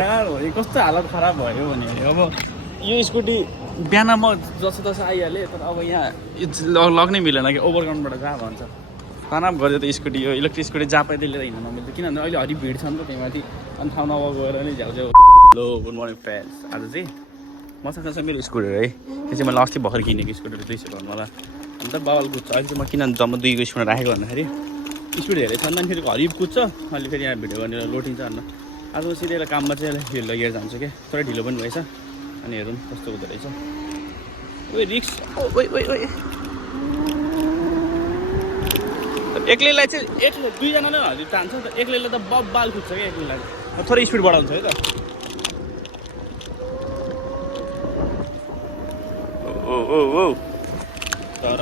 यार हो कस्तो हालत खराब भयो भने अब यो स्कुटी बिहान म जसो आइहालेँ तर अब यहाँ लग्नै मिलेन कि ओभरग्राउन्डबाट जा भन्छ खराब गर्यो त स्कुटी यो इलेक्ट्रिक स्कुटी जहाँ पाइँदै लिएर हिँड्न नमिल्छ किनभने अहिले हरि भिड छ नि त त्यही माथि अनि ठाउँ नभएको गएर नि झ्याउ हेलो गुड मर्निङ फ्रेन्ड्स आज चाहिँ मसँग छ मेरो स्कुटर है त्यो चाहिँ मैले अस्ति भर्खर किनेको स्कुटर 200 भन्नुलाई अन्त बाबाले कुद्छ अहिले चाहिँ म किन जम्मा 2 स्कुटर राखेको भन्दाखेरि स्पिड धेरै छ नि फेरि हरिब कुद्छ अहिले फेरि यहाँ भिडियो गरेर लोटिन्छ अन्त आज म सिधै काममा चाहिँ हिल लिएर जान्छु क्या थोरै ढिलो पनि भएछ अनि हेरौँ कस्तो हुँदो रहेछ ओइ रिक्स एक्लैलाई चाहिँ दुईजना नै हरिब तान्छ नि त एक्लैलाई त बब्बाल कुद्छ क्या एक्लैलाई थोरै स्पिड बढाउँछ है त ओ तर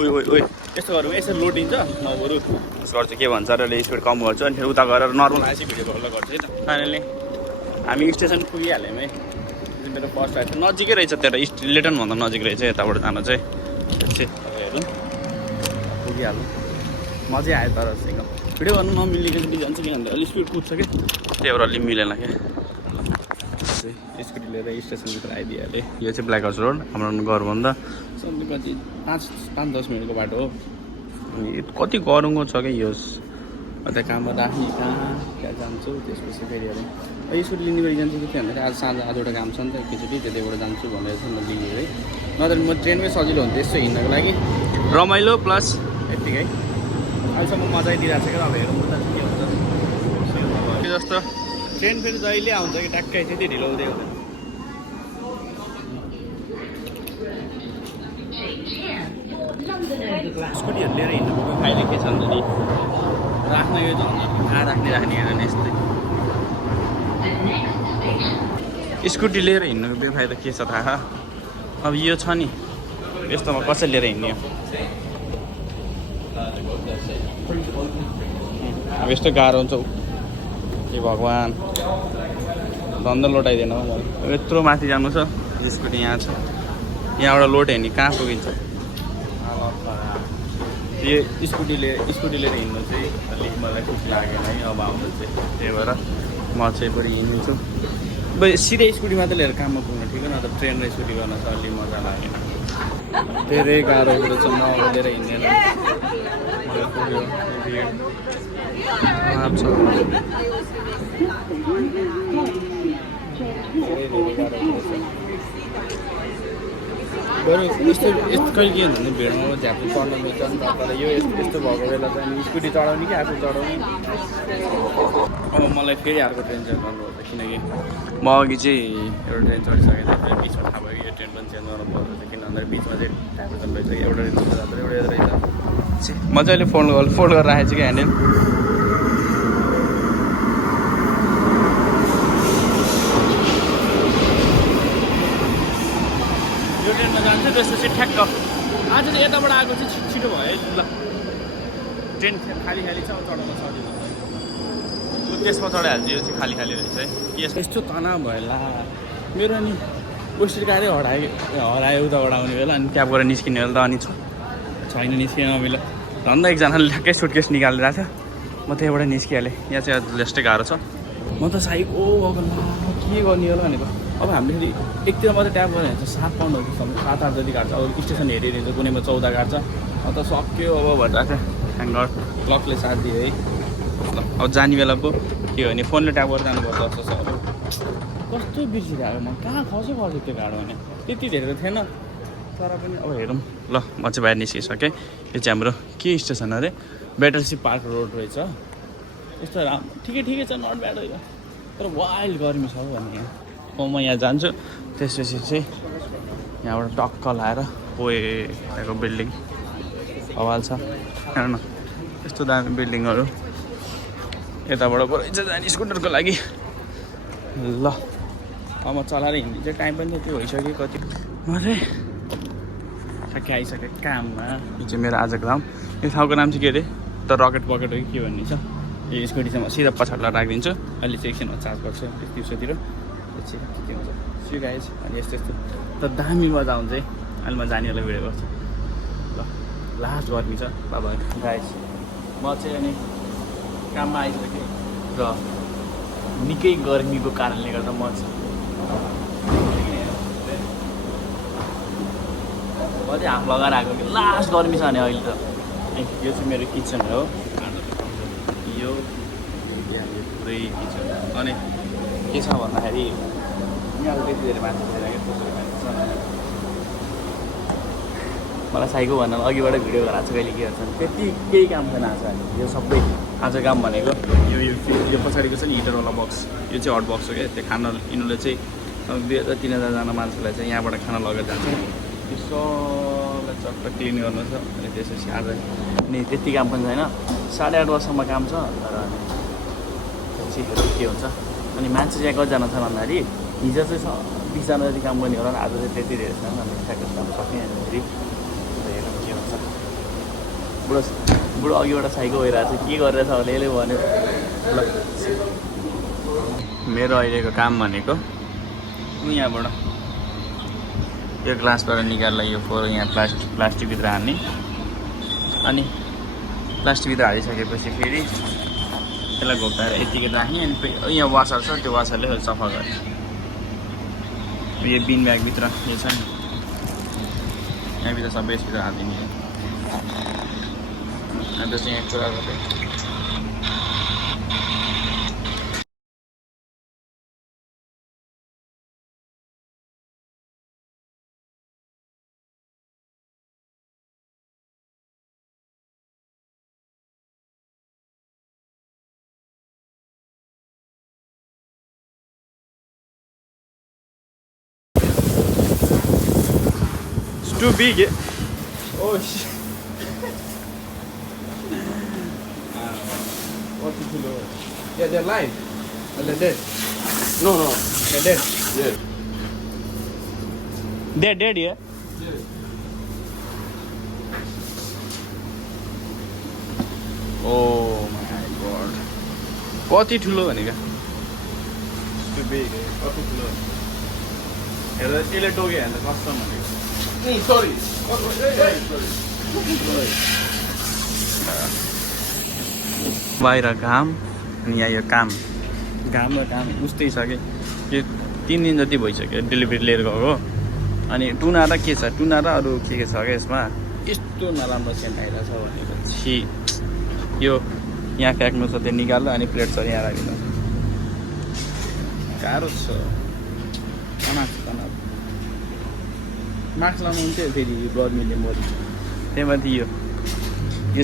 ओइ यस्तो गरौँ यसरी लोटिन्छ म बरु गर्छु के भन्छ र स्पिड कम गर्छु अनि फेरि उता गएर नर्मल आएपछि भिडियो कल गर्छु है त फाइनली हामी स्टेसन पुगिहाल्यौँ है मेरो फर्स्ट आएको नजिकै रहेछ त्यहाँ लेटनभन्दा नजिक रहेछ यताबाट जान चाहिँ हेरौँ पुगिहाल्नु मजै आयो तर एकदम भिडियो गर्नु नमिलेको चाहिँ जान्छ किनभने अलिक स्पिड कुद्छ कि त्यही भएर अलिक मिलेन क्या स्कुटी लिएर स्टेसनभित्र आइदिइहालेँ यो चाहिँ ब्ल्याक हाउस रोड हाम्रो घरभन्दा कति 5-10 मिनटको बाटो हो अनि कति गरौँको छ क्या यो अन्त काममा राख्ने कहाँ जान्छु त्यसपछि फेरि अरे स्कुटी लिने गरी जान्छु कि भन्दाखेरि आज साँझ आजवटा काम छ नि त एकैचोटि त्यतैबाट जान्छु भनेर चाहिँ म लिएँ है नत्र म ट्रेनमै सजिलो हुन्छ यसो हिँड्नको लागि रमाइलो प्लस यत्तिकै अहिलेसम्म मजै दिइरहेको छ क्या अब हेरौँ त के हुन्छ के जस्तो ट्रेन फेरि जहिले आउँछ कि ट्याक्कै त्यति ढिलो हुँदै हुँदैन स्कुटीहरू लिएर हिँड्नु फाइदा के छ नि राख्न यो कहाँ राख्ने होइन यस्तै स्कुटी लिएर हिँड्नुको बेफाइदा के छ थाहा अब यो छ नि यस्तोमा कसरी लिएर हिँड्ने हो अब यस्तो गाह्रो हुन्छ ए भगवान् धन्दा लोटाइदिएन हौ मलाई यत्रो माथि जानु छ स्कुटी यहाँ छ यहाँबाट लोट्यो भने कहाँ पुगिन्छ यो स्कुटी लिएर हिँड्नु चाहिँ अलिक मलाई खुसी लागेन है अब आउँदा चाहिँ त्यही भएर म चाहिँ बढी हिँड्छु अब सिधै स्कुटी मात्रै लिएर काममा पुग्नु ठिक न त ट्रेन र स्कुटी गर्न चाहिँ अलिक मजा लागेन धेरै गाह्रो कुरो छ म अब लिएर हिँड्दैन बरु यस्तो कहिले के हुन्छ भने भिडमा झ्याप्पु पर्न मिल्छ नि त तर यो यस्तो भएको बेला चाहिँ अनि स्कुटी चढाउने कि आफू चढाउने अब मलाई फेरि अर्को ट्रेन चेन्ज गर्नुपर्छ किनकि म अघि चाहिँ एउटा ट्रेन चढिसकेको थिएँ बिचमा थाहा भयो यो ट्रेन पनि चेन्ज गर्नु पर्छ किनभने बिचमा चाहिँ ट्राफिक रहेछ एउटा ट्रेन जाँदा एउटा रहेछ मजाले फोल्ड गरेर राखेको छु कि ह्यान्डल यो ट्रेनमा जान्छ त्यसपछि ठ्याक्क आज चाहिँ यताबाट आएको चाहिँ छिटो भयो ल ट्रेन खाली छ चढाउन सजिलो त्यसमा चढाइहाल्छु यो चाहिँ खाली रहेछ है यस्तो तनाव भयो ला मेरो अनि पोस्टर कारै हरायो उताबाट आउने बेला अनि क्याब गरेर निस्किने बेला त अनि छैन निस्किन नमिल्यो झन्डै एकजनाले ठ्याक्कै सुटकेस निकालेर थियो म त्यहीबाट निस्किहालेँ यहाँ चाहिँ जस्तै गाह्रो छ म त साइक के गर्ने होला भनेको अब हामीले फेरि एकतिर मात्रै ट्याप गऱ्यो भने चाहिँ 7 पाउन्ड जतिसम्म 7-8 जति काट्छ अब स्टेसन हेरेर कुनैमा 14 काट्छ अन्त सक्यो अब भनिरहेको थियो ह्याङ्गर लकले साथ दियो है ल अब जाने बेला पो के हो भने फोनले ट्याप गरेर जानुपर्छ जस्तो छ अब कस्तो बिर्सिरहेको म कहाँ खस्यो त्यो गाडो भने त्यति धेरै थिएन तर पनि अब हेरौँ ल म चाहिँ बाहिर निस्किसकेँ यो चाहिँ हाम्रो के स्टेसन अरे बेटरसी पार्क रोड रहेछ यस्तो राम्रो ठिकै छ नट ब्याड होइन तर वाइल्ड गर्मी छ भने यहाँ म यहाँ जान्छु त्यसपछि चाहिँ यहाँबाट टक्क लाएर पोएको बिल्डिङ हवाल छ हेर न यस्तो दामी बिल्डिङहरू यताबाट पो रहेछ जाने स्कुटरको लागि ल अब म चलाएर हिँड्ने चाहिँ टाइम पनि त्यति भइसक्यो कति म चाहिँ ठ्याक्कै आइसकेँ काममा यो चाहिँ मेरो आजको नाम यो ठाउँको नाम चाहिँ के अरे त रकेट पकेट हो कि के भन्ने छ यो स्कुटी चाहिँ म सिधा पछाडिलाई राखिदिन्छु अहिले चाहिँ एकछिनमा चार्ज गर्छु दिउँसोतिर चाहिँ के हुन्छ सी गाइज अनि यस्तो त दामी मजा आउँछ है अहिले म जानेहरूलाई भिडियो गर्छु ल लास्ट गर्मी छ बाबा गाइज म चाहिँ अनि काममा आइसकेँ र निकै गर्मीको कारणले गर्दा म चाहिँ हाफ लगाएर आएको कि लास्ट गर्मी छ भने अहिले त। यो चाहिँ मेरो किचन हो, यो पुरै किचन। अनि के छ भन्दाखेरि यहाँ त्यति धेरै मान्छे छैन क्या, मलाई साइको भन्दा अघिबाट भिडियो गराएको छ कहिले के गर्छ त्यति केही काम छैन आज। यो सबै आज काम भनेको यो पछाडिको छ नि हिटरवाला बक्स, यो चाहिँ हट बक्स हो क्या। त्यो खाना यिनीहरूले चाहिँ 2000-3000जना मान्छेलाई चाहिँ यहाँबाट खाना लगेर जान्छ। त्यो सबलाई चट्ट क्लिन गर्नु छ। अनि त्यसपछि आज अनि त्यति काम पनि छैन, 8:30 बजीसम्म काम छ। तर पछि हेरौँ के हुन्छ। अनि मान्छे चाहिँ कतिजना छ भन्दाखेरि हिजो चाहिँ 20जना जति काम गर्ने होला, आज चाहिँ त्यति धेरै छैन। अनि ठ्याक्कै काम सक्ने फेरि हेरौँ के हुन्छ। बुढो अघिबाट साइको भइरहेको छ, के गरिरहेछ भने यसले भन्यो। ल मेरो अहिलेको काम भनेको यहाँबाट यो ग्लासबाट निकाल्दा यो फोहोर यहाँ प्लास्टिकभित्र हाल्ने। अनि प्लास्टिकभित्र हालिसकेपछि फेरि त्यसलाई घोप्टाएर यतिकै राख्ने। अनि यहाँ वासर छ, त्यो वासरले सफा गर्ने। यो बिन ब्यागभित्र यो छ नि, यहाँभित्र सबै यसभित्र हालिदिने। अनि त्यो चाहिँ यहाँ कुरा गर्दै too big. Oh shit. What is it? Yeah, they're live. They're dead. No, they're dead. Yeah. They're dead, yeah? Yeah. Oh my god. कति ठुलो भनेको? Too big. What is it? हेर यसले टोक्यो भने त कस्तो भनेको। Sorry. बाहिर घाम अनि यहाँ यो काम घाम र काम उस्तै छ कि यो 3 दिन जति भइसक्यो डेलिभरी लिएर गएको। अनि टुना र के छ, टुना र अरू के छ क्या यसमा। यस्तो नराम्रो सेन्ट आइरहेछ भनेपछि यो यहाँ फ्याँक्नु छ, त्यो निकाल्नु अनि प्लेट छ यहाँ राखिदिनु। गाह्रो छ। मास्क लाउनु हुन्थ्यो फेरि गर्मीले मरि। त्यही माथि यो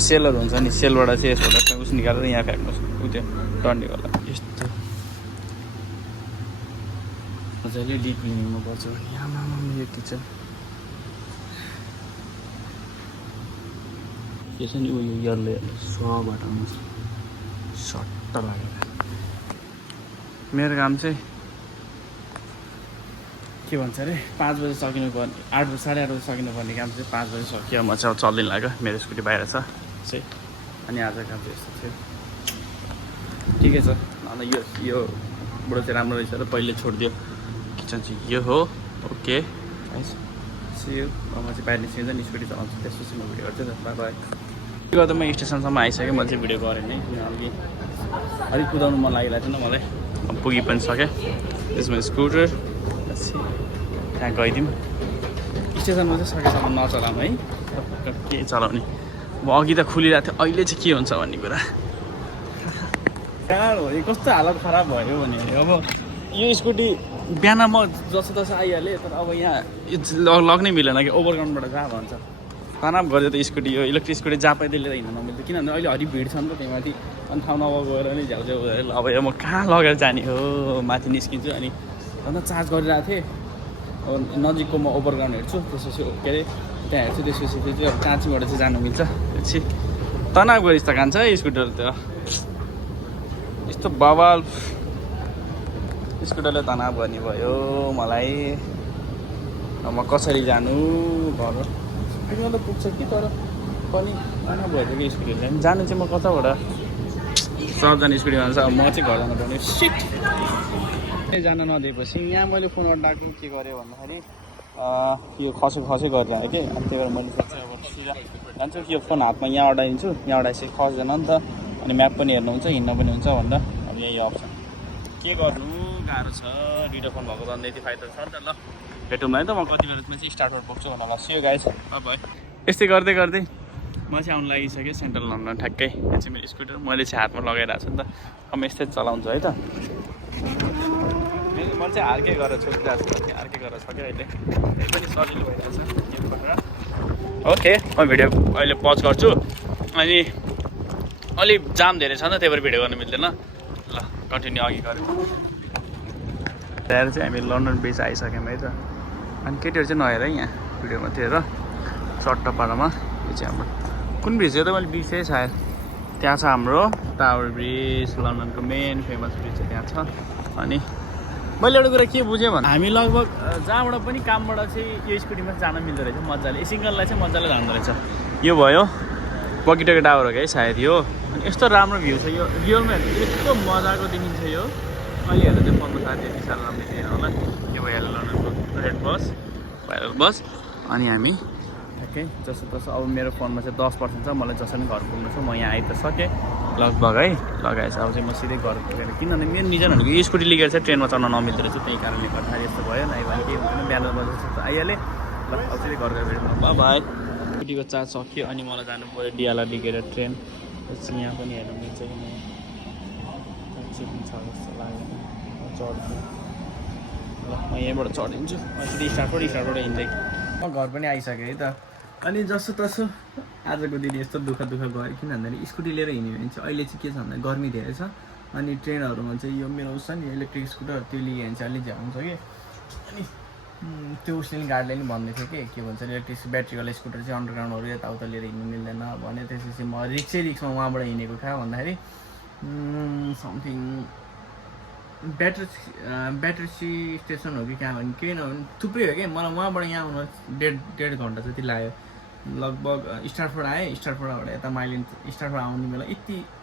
सेलर हुन्छ नि, सेलबाट चाहिँ यसबाट उस निकालेर यहाँ फ्याँक्नुहोस्, उ त्यो डन्डीवाला। यस्तो मजाले डिप क्लिनिङमा पर्छ। यहाँमा यो किचन के छ नि, उयो यल्लो सब हटाउनुहोस्, सट्ट लागेर। मेरो काम चाहिँ के भन्छ अरे 5 बजी सकिनुपर्ने, 8-8:30 बजी सकिनुपर्ने काम चाहिँ 5 बजी सक्यो। म चाहिँ चल्दिन लाग्यो, मेरो स्कुटी बाहिर छ चाहिँ। अनि आज काम चाहिँ यस्तो थियो, ठिकै छ। अन्त यो बुढो चाहिँ राम्रो रहेछ र पहिले छोडिदियो। किचन चाहिँ यो हो। Okay see you. म चाहिँ बाहिर निस्किन्छ नि, स्कुटी चलाउँछु, त्यसपछि म भिडियो गर्छु। By by. त्यो गर्दा म स्टेसनसम्म आइसकेँ। म चाहिँ भिडियो गरेँ नै, किनभने अलिक कुदाउनु मन लागिरहेको थिएन मलाई। पुगि पनि सकेँ। त्यसमा स्कुटर त्यहाँ गइदिउँ। स्टेसनमा चाहिँ सकेसम्म नचलाउनु है, के चलाउने। म अघि त खुलिरहेको थियो, अहिले चाहिँ के हुन्छ भन्ने कुरा। कहाँ हो यो, कस्तो हालत खराब भयो भने अब यो स्कुटी बिहान म जसो तसो आइहालेँ, तर अब यहाँ लग्नै मिलेन कि ओभरग्राउन्डबाट जहाँ भन्छ तनाव गर्यो त स्कुटी। यो इलेक्ट्रिक स्कुटी जहाँ पाइँदै लिएर हिँड्न नमिल्छ, किनभने अहिले हरि भिड छ नि त त्यही माथि। अनि ठाउँ नभए गएर नि झ्याउझ्याउ भएर अब म कहाँ लगेर जाने हो, माथि निस्किन्छु। अनि अन्त चार्ज गरिरहेको थिएँ। अब नजिकको म ओभरग्राउन्ड हेर्छु, त्यसपछि के अरे त्यहाँ हेर्छु। त्यसपछि त्यो चाहिँ अब काँचीबाट चाहिँ जानु मिल्छ। त्यसपछि तनाव गरिस् त कान्छ स्कुटर त, यस्तो बवाल स्कुटरले तनाव गर्ने भयो मलाई। अब म कसरी जानु घर त पुग्छ कि, तर पनि तनाव भइसक्यो स्कुटीले। जानु चाहिँ म कताबाट, सबजना स्कुटी भन्छ। अब म चाहिँ घर जानुपर्ने। सिट जान नदिएपछि यहाँ मैले फोन अड्डाको के गरेँ भन्दाखेरि यो खसे गरिरहेँ कि। अनि त्यही भएर मैले सोचेँ अब सिधा जान्छु कि यो फोन हातमा यहाँ अडाइदिन्छु, यहाँ अडाइसकेपछि खस्दैन नि त। अनि म्याप पनि हेर्नुहुन्छ, हिँड्न पनि हुन्छ भन्दा अब यही अप्सन। के गर्नु गाह्रो छ दुइटा फोन भएको त यति फाइदा छ नि त ल भेटौँ है त म कति बेलामा चाहिँ स्टार्टर बोक्छु होला ल सी यू गाइस बाइ यस्तै गर्दै गर्दै म चाहिँ आउनु लागिसकेँ सेन्ट्रल लन्डन ठ्याक्कै यो चाहिँ मेरो स्कुटर मैले चाहिँ हातमा लगाइरहेको छु नि त अब यस्तै चलाउँछु है त म चाहिँ हार्कै गरेर छोडिरहेको छु हार्कै गरेर सक्यो अहिले त्यही पनि सजिलो भइरहेछ ओके म भिडियो अहिले पज गर्छु अनि अलिक जाम धेरै छ नि त्यही भएर भिडियो गर्नु मिल्दैन ल कन्टिन्यू अघि गऱ्यौँ त्यहाँ चाहिँ हामी लन्डन बेस आइसक्यौँ है त अनि केटीहरू चाहिँ नहेर है यहाँ भिडियोमा थियो र चट्टपाडामा यो चाहिँ हाम्रो कुन ब्रिज हो त मैले बिर्सेँ सायद त्यहाँ छ हाम्रो टावर ब्रिज लन्डनको मेन फेमस ब्रिज चाहिँ त्यहाँ छ अनि मैले एउटा कुरा के बुझेँ भने हामी लगभग जहाँबाट पनि कामबाट चाहिँ यो स्कुटीमा जान मिल्दो रहेछ मजाले सिङ्गललाई चाहिँ मजाले जाँदो रहेछ यो भयो पकिटोको टावर हो कि है सायद यो अनि यस्तो राम्रो भ्यू छ यो रियलमा हेर्दा यस्तो मजाको देखिन्छ यो अहिले हेर्दा चाहिँ फोनमा साथी यति साह्रो राम्रो थिएन होला यो भयो लन्डनको रेड बस भाइरल बस अनि हामी ठ्याक्कै जस्तो तस्तो अब मेरो फोनमा चाहिँ 10% छ मलाई जसरी घर पुग्नु छ म यहाँ आइ त सकेँ लगभग है लगाएछ अब चाहिँ म सिधै घर पुगेर किनभने मेरो निजनहरूको यो स्कुटी लिएर चाहिँ ट्रेनमा चढ्न नमिल्दो रहेछ त्यही कारणले गर्दाखेरि यस्तो भयो नभए भने के हुँदैन बिहान बजे जस्तो आइहालेँ ल अब चाहिँ घर गएर भेटौँ ल बाई स्कुटीको चार्ज सक्यो अनि मलाई जानु पऱ्यो डियाला लिगेर ट्रेन यहाँ पनि हेर्नु मिल्छ कि छ जस्तो लाग्यो चढ्छु ल म यहीँबाट चढिदिन्छु सिधै स्टार्टबाट हिँड्दै म घर पनि आइसकेँ है त अनि जस्तो तसो आजको दिन यस्तो दुःख गयो किन भन्दाखेरि स्कुटी लिएर हिँड्यो भने चाहिँ अहिले चाहिँ के छ भन्दा गर्मी धेरै छ अनि ट्रेनहरूमा चाहिँ यो मेरो उस छ नि इलेक्ट्रिक स्कुटर त्यो लियो भने चाहिँ अलिक झ्याउँछ कि अनि त्यो उसले गाडीले नि भन्दै थियो के भन्छ इलेक्ट्रिक ब्याट्रीवाला स्कुटर चाहिँ अन्डरग्राउन्डहरू यताउता लिएर हिँड्नु मिल्दैन भने त्यसपछि म रिक्समा उहाँबाट हिँडेको कहाँ भन्दाखेरि समथिङ ब्याट्री स्टेसन हो कि कहाँ भने केही नभने थुप्रै हो क्या मलाई उहाँबाट यहाँ आउनु डेढ घन्टा जति लाग्यो लगभग स्टार्टबाट आएँ स्टार्टबाट यता माइलिन स्टार्टबाट आउने बेला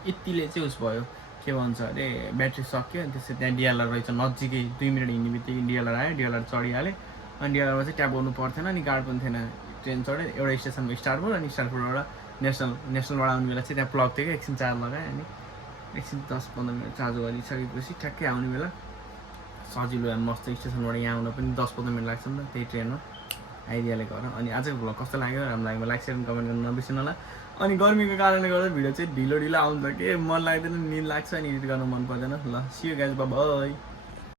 यतिले चाहिँ उस भयो के भन्छ अरे ब्याट्री सक्यो अनि त्यसपछि त्यहाँ डिएलआर रहेछ नजिकै 2 मिनट हिँड्ने बित्तिकै डिएलआर आयो डिएलआर चढिहालेँ अनि डिएलआरमा चाहिँ ट्याप गर्नु पर्थेन अनि गार्ड पनि थिएन ट्रेन चढ्यो एउटा स्टेसनमा स्टार्ट भयो अनि स्टार्टबाट नेसनलबाट आउने बेला चाहिँ त्यहाँ प्लग थियो क्या एकछिन चार्ज लगाएँ अनि एकछिन 10-15 मिनट चार्ज गरिसकेपछि ठ्याक्कै आउने बेला सजिलो मस्त स्टेसनबाट यहाँ आउन पनि 10-15 मिनट लाग्छ नि त त्यही ट्रेनमा आइडियाले गर अनि आजको भ्लग कस्तो लाग्यो राम्रो लाग्यो लाइक सेयर कमेन्ट गर्न नबिर्सनु होला अनि गर्मीको कारणले गर्दा भिडियो चाहिँ ढिलो आउँछ के मन लाग्दैन निद लाग्छ अनि एडिट गर्न मन पर्दैन ल सी यू गाइज बाइ